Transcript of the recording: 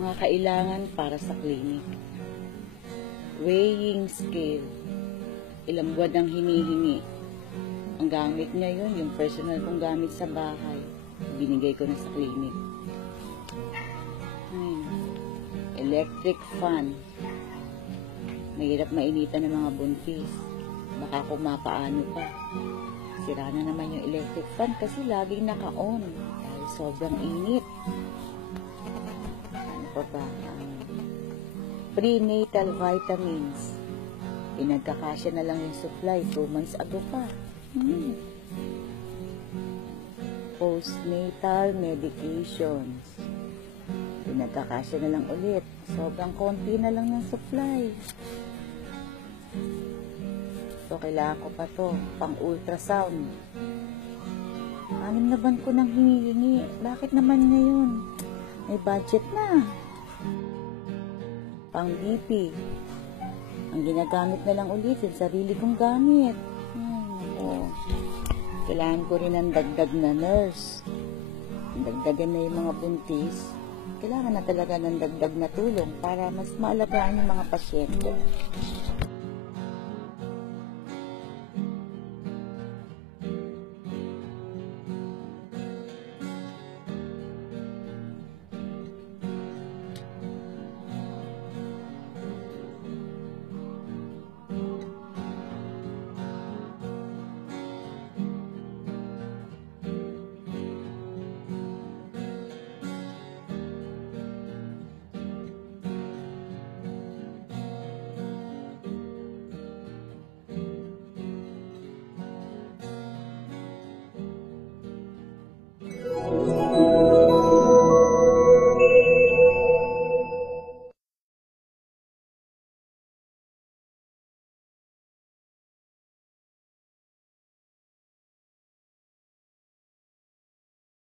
Mga kailangan para sa clinic. Weighing scale. Ilang buwan ang hinihingi. Ang gamit niya yun, yung personal kong gamit sa bahay. Binigay ko na sa clinic. Electric fan. Mahirap mainitan ng mga buntis. Baka kung mapaano pa. Sira na naman yung electric fan kasi laging naka-on. Dahil sobrang init. Ano pa ba? Prenatal vitamins. Pinagkakasya na lang yung supply 2 months ago pa. Postnatal medications. Pinagkakasya na lang ulit. Sobrang konti na lang ng supply. So, kailangan ko pa to. Pang ultrasound. 6 na buwan ko nang hinihingi. Bakit naman ngayon? May budget na. Pang BP. Ang ginagamit na lang ulit yung sarili kong gamit. Kailangan ko rin ng dagdag na nurse. Dagdagan na yung mga buntis. Kailangan na talaga ng dagdag na tulong para mas maalagaan yung mga pasyente.